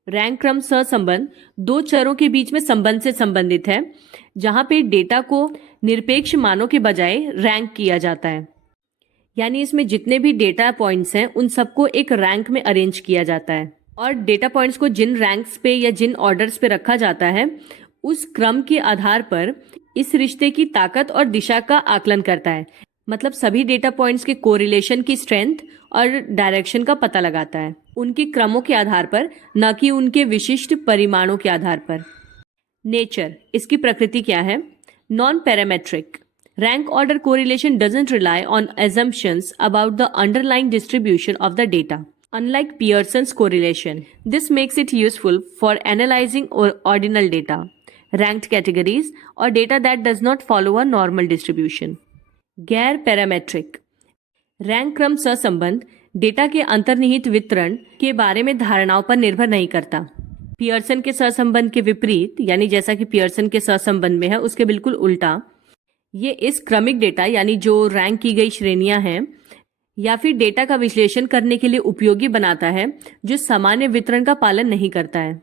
Rank क्रम सहसंबंध दो चरों के बीच में संबंध से संबंधित है, जहां पे डेटा को निरपेक्ष मानों के बजाय रैंक किया जाता है। यानी इसमें जितने भी डेटा पॉइंट्स हैं उन सबको एक रैंक में अरेंज किया जाता है, और डेटा पॉइंट्स को जिन रैंक्स पे या जिन ऑर्डर्स पे रखा जाता है उस क्रम के आधार पर इस रिश्ते की ताकत और दिशा का आकलन करता है। मतलब सभी डेटा पॉइंट्स के कोरिलेशन की स्ट्रेंथ और डायरेक्शन का पता लगाता है उनके क्रमों के आधार पर, न कि उनके विशिष्ट परिमाणों के आधार पर। नेचर, इसकी प्रकृति क्या है? Non parametric. Rank order correlation doesn't rely on assumptions about the underlying distribution of the data. Unlike Pearson's correlation, this makes it useful for analyzing ordinal data, ranked categories, or data that does not follow a normal distribution. गैर parametric. Rank क्रम सहसंबंध data के अंतर्निहित वितरण के बारे में धारणाओं पर निर्भर नहीं करता। पियर्सन के सहसंबंध के विपरीत, यानी जैसा कि पियर्सन के सहसंबंध में है उसके बिल्कुल उल्टा, ये इस क्रमिक डेटा यानी जो रैंक की गई श्रेणियां हैं या फिर डेटा का विश्लेषण करने के लिए उपयोगी बनाता है जो सामान्य वितरण का पालन नहीं करता है।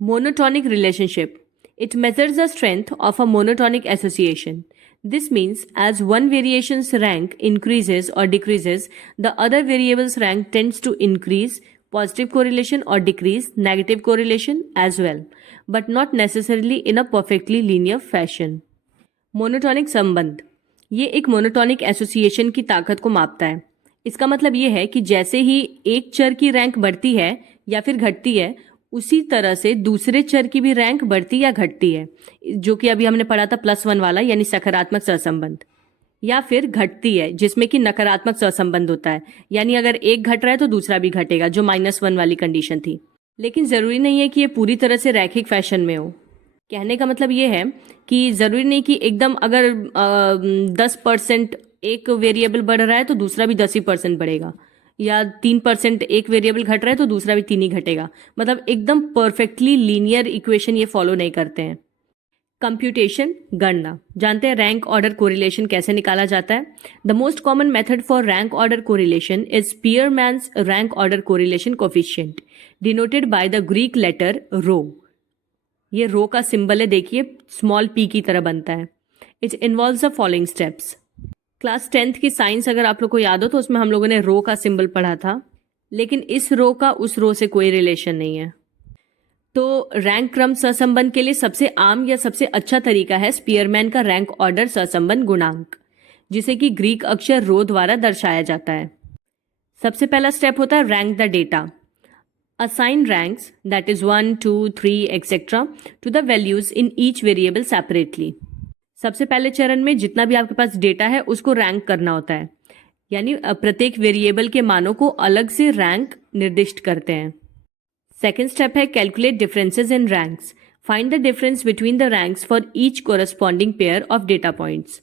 Monotonic relationship. It measures the strength of a monotonic association. This means as one variation's rank increases or decreases, the other variable's rank tends to increase, positive correlation, or decrease, negative correlation as well, but not necessarily in a perfectly linear fashion. Monotonic संबंध ये एक monotonic association की ताकत को मापता है। इसका मतलब ये है कि जैसे ही एक चर की रैंक बढ़ती है या फिर घटती है, उसी तरह से दूसरे चर की भी रैंक बढ़ती या घटती है, जो कि अभी हमने पढ़ा था +1 वाला, यानी सकारात्मक सहसंबंध, या फिर घटती है जिसमें कि नकारात्मक सहसंबंध होता है, यानी अगर एक घट रहा है तो दूसरा भी घटेगा, जो -1 वाली कंडीशन थी। लेकिन जरूरी नहीं है कि ये पूरी तरह से रैखिक फैशन में हो। कहने का मतलब ये है कि जरूरी नहीं कि एकदम अगर 10% एक वेरिएबल बढ़ रहा है तो दूसरा भी 10% बढ़ेगा, या 3% एक वेरिएबल घट रहा है तो दूसरा भी 3 ही घटेगा। मतलब एकदम परफेक्टली लीनियर इक्वेशन ये फॉलो नहीं करते हैं। कंप्यूटेशन, गणना। जानते हैं रैंक ऑर्डर कोरिलेशन कैसे निकाला जाता है? The most common method for rank order correlation is Spearman's rank order correlation coefficient, denoted by the Greek letter rho. ये रो का सिंबल है, देखिए स्मॉल p की तरह बनता है। It involves the following steps. Class 10th की science अगर आप लोग को याद हो तो उसमें हम लोगों ने रो का सिंबल पढ़ा था, लेकिन इस रो का उस रो से कोई रिलेशन नहीं है। तो रैंक क्रम सहसंबंध के लिए सबसे आम या सबसे अच्छा तरीका है स्पीयरमैन का रैंक ऑर्डर सहसंबंध गुणांक, जिसे कि ग्रीक अक्षर रो द्वारा दर्शाया जाता है। सबसे पहला स्टेप होता है rank the data. Assign ranks, that is 1, 2, 3, etc. to the values in each variable separately. सबसे पहले चरण में जितना भी आपके पास डेटा है उसको रैंक करना होता है, यानी प्रत्येक वेरिएबल के मानों को अलग से रैंक निर्दिष्ट करते हैं। सेकेंड स्टेप है calculate differences in ranks. Find the difference between the ranks for each corresponding pair of data points.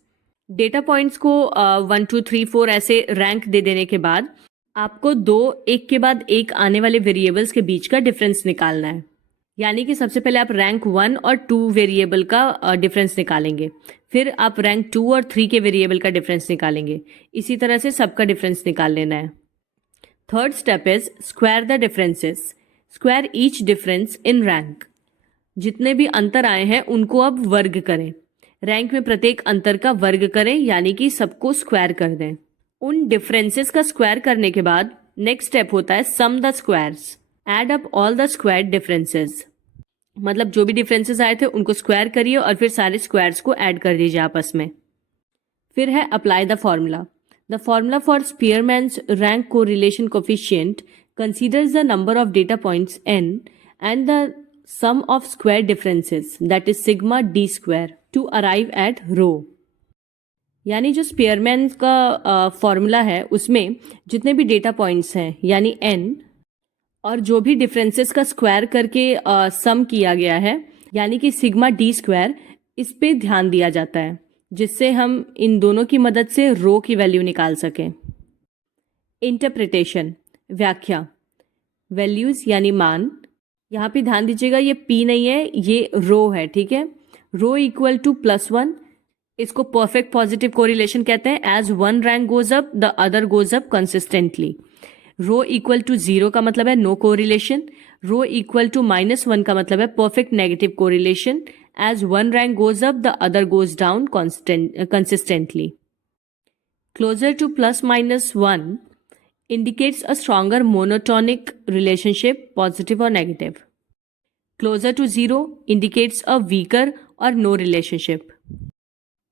Data points को 1, 2, 3, 4 ऐसे रैंक दे देने के बाद आपको दो एक के बाद एक आने वाले वेरिएबल्स के बीच का डिफरेंस निकालना है। यानी कि सबसे पहले आप रैंक 1 और 2 वेरिएबल का डिफरेंस निकालेंगे, फिर आप रैंक 2 और 3 के वेरिएबल का डिफरेंस निकालेंगे। इसी तरह से सबका डिफरेंस निकाल लेना है। Third step is square the differences. Square each difference in rank. जितने भी अंतर आए हैं उनको अब वर्ग करें। रैंक में प्रत्येक अंतर का वर्ग करें, यानी कि सबको स्क्वायर कर दें। उन डिफरेंसेस का स्क्वायर करने के बाद नेक्स्ट स्टेप होता है sum the squares. Add up all the square differences, मतलब जो भी डिफरेंसेस आए थे उनको स्क्वायर करिए और फिर सारे स्क्वायर्स को ऐड कर दीजिए आपस में। फिर है apply the formula. The formula for स्पीयरमैन्स rank correlation coefficient considers the number of data points n and the sum of square differences, that is sigma d square, to arrive at rho। यानी जो Spearman का formula है उसमें जितने भी data points हैं यानी n और जो भी डिफरेंसेस का स्क्वायर करके सम किया गया है यानी कि सिग्मा डी स्क्वायर, इस पे ध्यान दिया जाता है जिससे हम इन दोनों की मदद से रो की वैल्यू निकाल सकें। इंटरप्रिटेशन, व्याख्या, वैल्यूज यानी मान, यहाँ पे ध्यान दीजिएगा ये p नहीं है, ये रो है, ठीक है। रो इक्वल टू +1, इसको परफेक्ट पॉजिटिव कोरिलेशन कहते हैं। As one rank goes up the other goes up consistently. Rho equal to 0 का मतलब है no correlation. Rho equal to -1 का मतलब है perfect negative correlation. As one rank goes up the other goes down consistently. Closer to +-1 indicates a stronger monotonic relationship, positive or negative. Closer to 0 indicates a weaker or no relationship.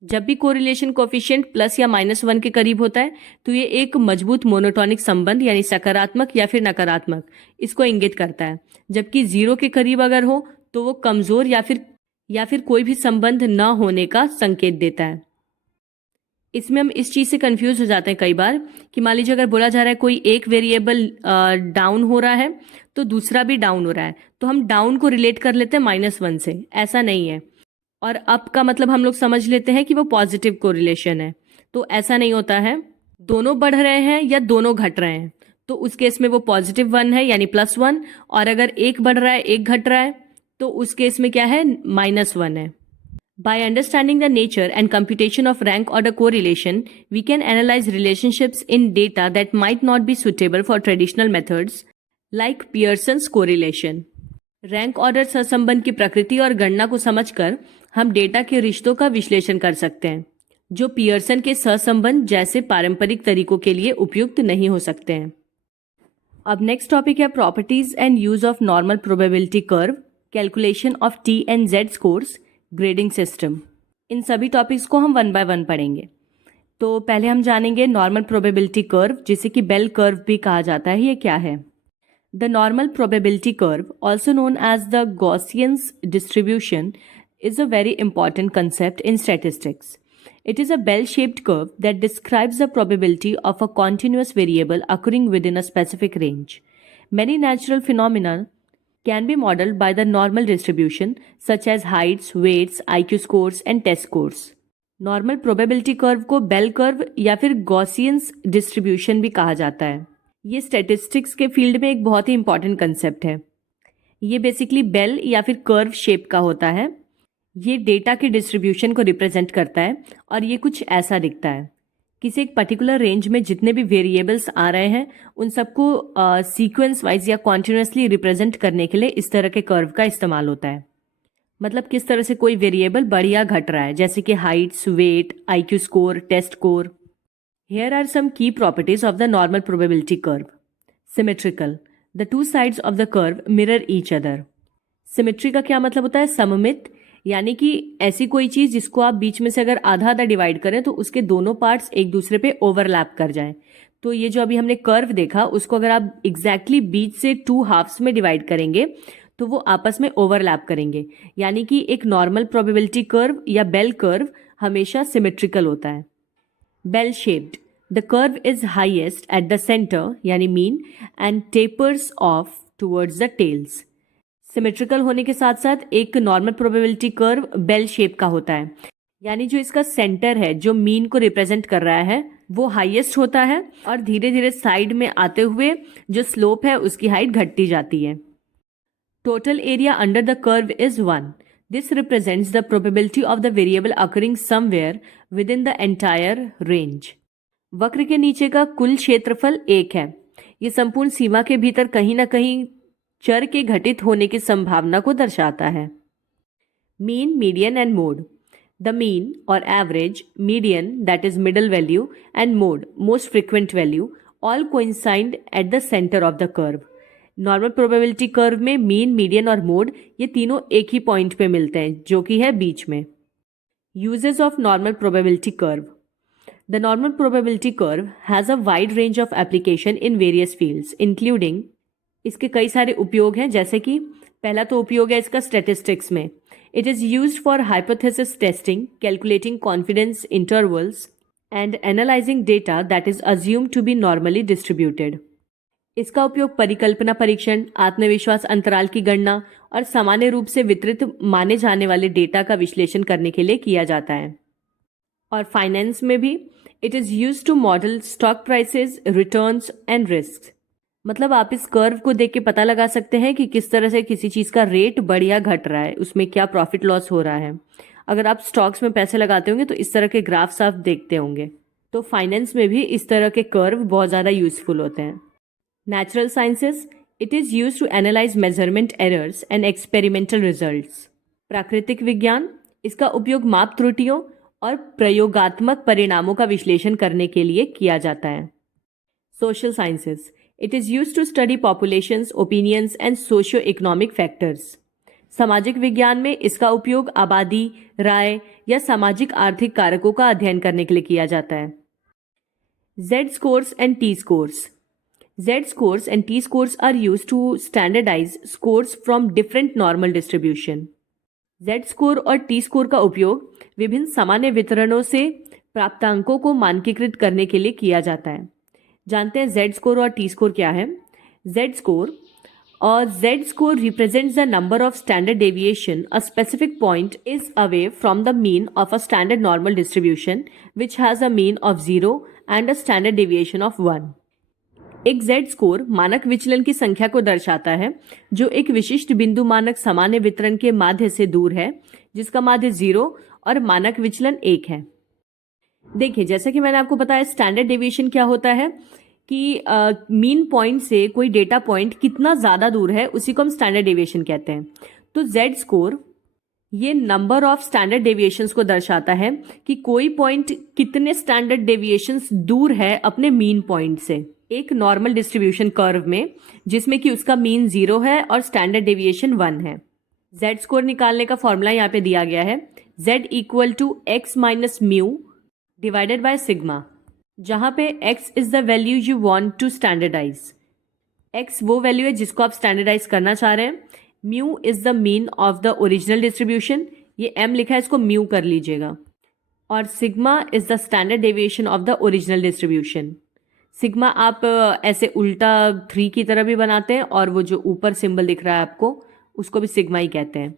जब भी correlation coefficient plus या -1 के करीब होता है तो ये एक मजबूत मोनोटॉनिक संबंध यानी सकारात्मक या फिर नकारात्मक इसको इंगित करता है। जबकि 0 के करीब अगर हो तो वो कमजोर या फिर कोई भी संबंध न होने का संकेत देता है। इसमें हम इस चीज़ से कंफ्यूज हो जाते हैं कई बार कि मान लीजिए अगर बोला जा रहा है कोई एक वेरिएबल डाउन हो रहा है तो दूसरा भी डाउन हो रहा है तो हम डाउन को रिलेट कर लेते हैं -1 से। ऐसा नहीं है। और अप का मतलब हम लोग समझ लेते हैं कि वो पॉजिटिव कोरिलेशन है, तो ऐसा नहीं होता है। दोनों बढ़ रहे हैं या दोनों घट रहे हैं तो उस केस में वो +1 है यानी +1, और अगर एक बढ़ रहा है एक घट रहा है तो उस केस में क्या है, -1 है। By understanding the nature and computation of rank order correlation, we can analyze relationships in data that might not be suitable for traditional methods, like Pearson's correlation. Rank order सहसंबंध की प्रकृति और गणना को समझकर हम डेटा के रिश्तों का विश्लेषण कर सकते हैं जो पियर्सन के सहसंबंध जैसे पारंपरिक तरीकों के लिए उपयुक्त नहीं हो सकते हैं। अब नेक्स्ट टॉपिक है properties and use of normal probability curve, calculation of T and Z scores, grading system. इन सभी टॉपिक्स को हम 1 बाय 1 पढ़ेंगे। तो पहले हम जानेंगे नॉर्मल प्रोबेबिलिटी कर्व, जिसे कि बेल कर्व भी कहा जाता है। ये क्या है? The normal probability curve, also known as the Gaussian's distribution, is a very important concept in statistics. It is a bell-shaped curve that describes the probability of a continuous variable occurring within a specific range. Many natural phenomena can be modeled by the normal distribution, such as heights, weights, IQ scores, and test scores. Normal probability curve को bell curve या फिर Gaussian distribution भी कहा जाता है। ये statistics के field में एक बहुत ही important concept है। ये बेसिकली बेल या फिर कर्व शेप का होता है। ये डेटा के डिस्ट्रीब्यूशन को रिप्रेजेंट करता है और ये कुछ ऐसा दिखता है। किसी एक पर्टिकुलर रेंज में जितने भी वेरिएबल्स आ रहे हैं उन सबको सीक्वेंस वाइज या कॉन्टिन्यूसली रिप्रेजेंट करने के लिए इस तरह के कर्व का इस्तेमाल होता है। मतलब किस तरह से कोई वेरिएबल बढ़ या घट रहा है, जैसे कि heights, weight, IQ score, test score. Here are some key properties of the normal probability curve. Symmetrical, the two sides of the curve mirror each other. Symmetry का क्या मतलब होता है? सममित, यानी कि ऐसी कोई चीज जिसको आप बीच में से अगर आधा आधा डिवाइड करें तो उसके दोनों पार्ट्स एक दूसरे पे ओवरलैप कर जाएं। तो ये जो अभी हमने कर्व देखा उसको अगर आप एग्जैक्टली बीच से 2 हाफ्स में डिवाइड करेंगे तो वो आपस में ओवरलैप करेंगे। यानी कि एक नॉर्मल प्रोबेबिलिटी कर्व या बेल कर्व हमेशा सिमेट्रिकल होता है। Bell shaped, the curve is highest at the centre यानी mean and tapers off towards the tails. Symmetrical होने के साथ साथ एक normal probability curve bell shape का होता है, यानी जो इसका सेंटर है जो मीन को रिप्रेजेंट कर रहा है वो हाईएस्ट होता है और धीरे धीरे साइड में आते हुए जो स्लोप है उसकी हाइट घटती जाती है। Total area under the curve is 1। This represents the probability of the variable occurring somewhere with in the entire range. वक्र के नीचे का कुल क्षेत्रफल 1 है। ये संपूर्ण सीमा के भीतर कहीं ना कहीं चर के घटित होने की संभावना को दर्शाता है। Mean, median and mode. The mean और average, median that is middle value and mode most frequent value all coincide at the centre of the curve. Normal probability curve में मीन, मीडियन और मोड ये तीनों एक ही point पे मिलते हैं जो कि है बीच में। Uses of normal probability curve. The normal probability curve has a wide range of application in various fields including, इसके कई सारे उपयोग हैं, जैसे कि पहला तो उपयोग है इसका स्टैटिस्टिक्स में। It is used for hypothesis testing, calculating confidence intervals and analysing data that is assumed to be normally distributed. इसका उपयोग परिकल्पना परीक्षण, आत्मविश्वास अंतराल की गणना और सामान्य रूप से वितरित माने जाने वाले डेटा का विश्लेषण करने के लिए किया जाता है। और फाइनेंस में भी it is used to model stock prices, returns and risk. मतलब आप इस कर्व को देख के पता लगा सकते हैं कि किस तरह से किसी चीज़ का रेट बढ़ या घट रहा है, उसमें क्या प्रॉफिट लॉस हो रहा है। अगर आप स्टॉक्स में पैसे लगाते होंगे तो इस तरह के ग्राफ्स आप देखते होंगे। तो फाइनेंस में भी इस तरह के कर्व बहुत ज़्यादा यूजफुल होते हैं। Natural sciences, it is use to analyse measurement errors and experimental results. प्राकृतिक विज्ञान, इसका उपयोग माप त्रुटियों और प्रयोगात्मक परिणामों का विश्लेषण करने के लिए किया जाता है। Social sciences, it is use to study populations, opinions and socio economic factors. सामाजिक विज्ञान में इसका उपयोग आबादी, राय या सामाजिक आर्थिक कारकों का अध्ययन करने के लिए किया जाता है। Z scores and T scores. Z scores and T scores are used to standardize scores from different normal distribution. Z score और T score का उपयोग विभिन्न सामान्य वितरणों से प्राप्तांकों को मानकीकृत करने के लिए किया जाता है। जानते हैं Z score और T score क्या है? Z score or Z score represents the number of standard deviation a specific point is away from the mean of a standard normal distribution which has a mean of 0 and a standard deviation of 1. एक Z score मानक विचलन की संख्या को दर्शाता है जो एक विशिष्ट बिंदु मानक सामान्य वितरण के माध्य से दूर है, जिसका माध्य 0 और मानक विचलन 1 है। देखिए, जैसा कि मैंने आपको बताया, स्टैंडर्ड डेविएशन क्या होता है कि मीन पॉइंट से कोई डेटा पॉइंट कितना ज़्यादा दूर है उसी को हम स्टैंडर्ड डेविएशन कहते हैं। तो Z स्कोर ये नंबर ऑफ स्टैंडर्ड डेविएशंस को दर्शाता है कि कोई पॉइंट कितने स्टैंडर्ड डेविएशंस दूर है अपने मीन पॉइंट से एक नॉर्मल डिस्ट्रीब्यूशन कर्व में, जिसमें कि उसका मीन 0 है और स्टैंडर्ड डेविएशन 1 है। Z स्कोर निकालने का फॉर्मूला यहाँ पे दिया गया है, Z equal to x minus mu divided by sigma, जहाँ पे x is the value you want to standardise. x वो वैल्यू है जिसको आप स्टैंडर्डाइज करना चाह रहे हैं। Mu is the mean of the original distribution, ये m लिखा है, इसको म्यू कर लीजिएगा। और sigma is the standard deviation of the original distribution. Sigma आप ऐसे उल्टा 3 की तरह भी बनाते हैं और वो जो ऊपर सिंबल दिख रहा है आपको उसको भी सिग्मा ही कहते हैं।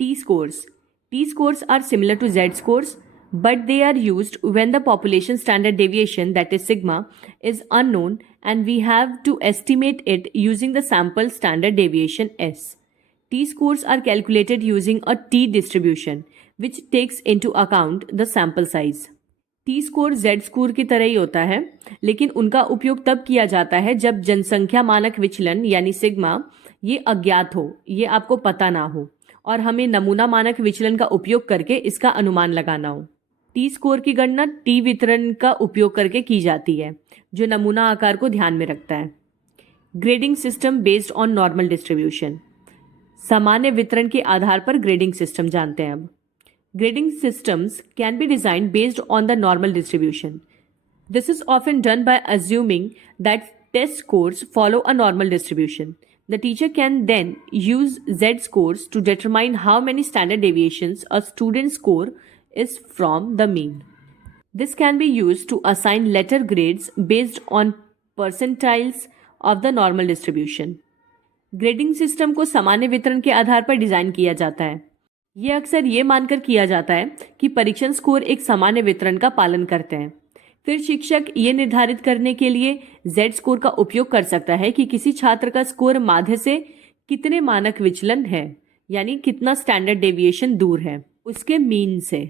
T scores are similar to Z scores but they are used when the population standard deviation, that is sigma, is unknown and we have to estimate it using the sample standard deviation S. T scores are calculated using a T distribution which takes into account the sample size. T score Z score की तरह ही होता है, लेकिन उनका उपयोग तब किया जाता है जब जनसंख्या मानक विचलन यानी सिग्मा ये अज्ञात हो, ये आपको पता ना हो और हमें नमूना मानक विचलन का उपयोग करके इसका अनुमान लगाना हो। टी स्कोर की गणना टी वितरण का उपयोग करके की जाती है जो नमूना आकार को ध्यान में रखता है। Grading system based on normal distribution, सामान्य वितरण के आधार पर ग्रेडिंग सिस्टम जानते हैं। अब grading systems can be design based on the normal distribution. This is often done by assuming that test scores follow a normal distribution. The teacher can then use Z scores to determine how many standard deviations a student score is from the mean. This can be used to assign letter grades based on percentiles of the normal distribution. Grading system को सामान्य वितरण के आधार पर design किया जाता है। यह अक्सर ये मानकर किया जाता है कि परीक्षण स्कोर एक सामान्य वितरण का पालन करते हैं। फिर शिक्षक ये निर्धारित करने के लिए Z स्कोर का उपयोग कर सकता है कि किसी छात्र का स्कोर माध्य से कितने मानक विचलन है, यानी कितना स्टैंडर्ड डेविएशन दूर है उसके मीन से।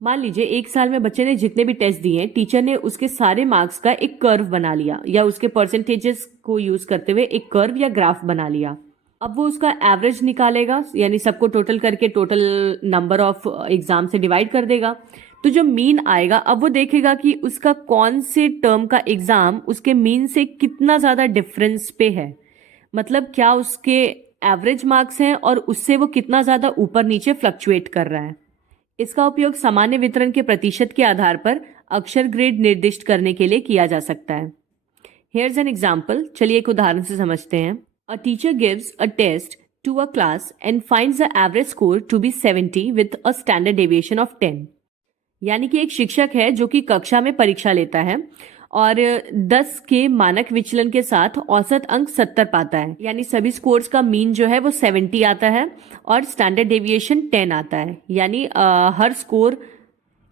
मान लीजिए एक साल में बच्चे ने जितने भी टेस्ट दिए, टीचर ने उसके सारे मार्क्स का एक कर्व बना लिया या उसके परसेंटेजेस को यूज करते हुए एक कर्व या ग्राफ बना लिया। अब वो उसका एवरेज निकालेगा, यानी सबको टोटल करके टोटल नंबर ऑफ एग्जाम से डिवाइड कर देगा। तो जो मीन आएगा, अब वो देखेगा कि उसका कौन से टर्म का एग्जाम उसके मीन से कितना ज़्यादा डिफरेंस पे है। मतलब क्या उसके एवरेज मार्क्स हैं और उससे वो कितना ज़्यादा ऊपर नीचे फ्लक्चुएट कर रहा है। इसका उपयोग सामान्य वितरण के प्रतिशत के आधार पर अक्षर ग्रेड निर्दिष्ट करने के लिए किया जा सकता है। Here's an example. चलिए एक उदाहरण से समझते हैं। A teacher gives a test to a class and finds the average score to be 70 with a standard deviation of 10. यानी कि एक शिक्षक है जो कि कक्षा में परीक्षा लेता है और 10 के मानक विचलन के साथ औसत अंक 70 पाता है। यानी सभी स्कोर्स का मीन जो है वो 70 आता है और स्टैंडर्ड डेविएशन 10 आता है। यानी हर स्कोर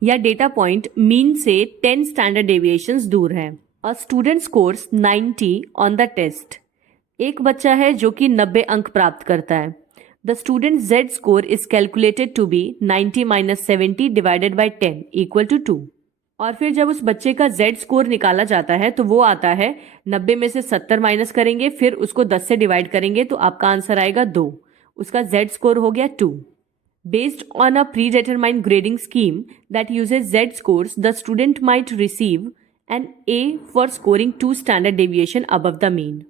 या डेटा पॉइंट मीन से 10 स्टैंडर्ड डेविएशंस दूर है। A student scores 90 on the test. एक बच्चा है जो कि 90 अंक प्राप्त करता है। The student Z score is calculated to be 90 minus 70 divided by 10 equal to 2. और फिर जब उस बच्चे का Z स्कोर निकाला जाता है तो वो आता है 90 में से 70 माइनस करेंगे, फिर उसको 10 से डिवाइड करेंगे तो आपका आंसर आएगा 2। उसका Z स्कोर हो गया 2। Based on a predetermined grading scheme that uses Z scores, the student might receive an A for scoring 2 standard deviation above the mean.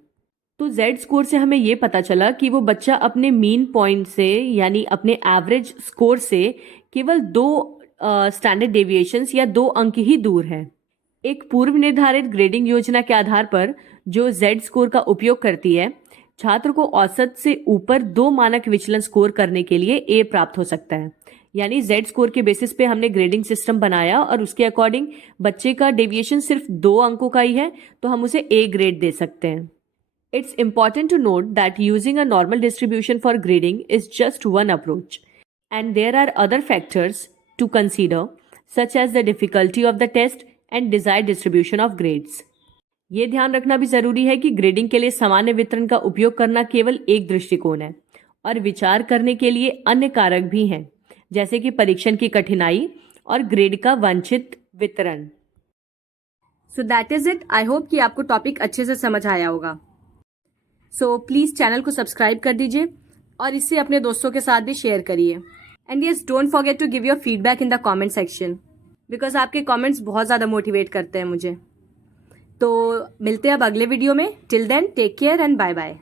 तो Z स्कोर से हमें ये पता चला कि वो बच्चा अपने मीन पॉइंट से यानी अपने एवरेज स्कोर से केवल 2 स्टैंडर्ड डेविएशंस या 2 अंक ही दूर है। एक पूर्व निर्धारित ग्रेडिंग योजना के आधार पर जो Z स्कोर का उपयोग करती है, छात्र को औसत से ऊपर 2 मानक विचलन स्कोर करने के लिए A प्राप्त हो सकता है। यानी Z स्कोर के बेसिस पे हमने ग्रेडिंग सिस्टम बनाया और उसके अकॉर्डिंग बच्चे का डेविएशन सिर्फ 2 अंकों का ही है तो हम उसे A ग्रेड दे सकते हैं। It's important to note that using a normal distribution for grading is just one approach, and there are other factors to consider, such as the difficulty of the test and desired distribution of grades. ये ध्यान रखना भी जरूरी है कि grading के लिए सामान्य वितरण का उपयोग करना केवल एक दृष्टिकोण है और विचार करने के लिए अन्य कारक भी हैं, जैसे कि परीक्षण की कठिनाई और ग्रेड का वांछित वितरण। So that is it. I hope कि आपको टॉपिक अच्छे से समझ आया होगा। सो प्लीज़ चैनल को सब्सक्राइब कर दीजिए और इसे अपने दोस्तों के साथ भी शेयर करिए। And yes, don't forget to give your feedback in the comment section, because आपके कमेंट्स बहुत ज़्यादा मोटिवेट करते हैं मुझे। तो मिलते हैं अब अगले वीडियो में। Till then take care and bye bye.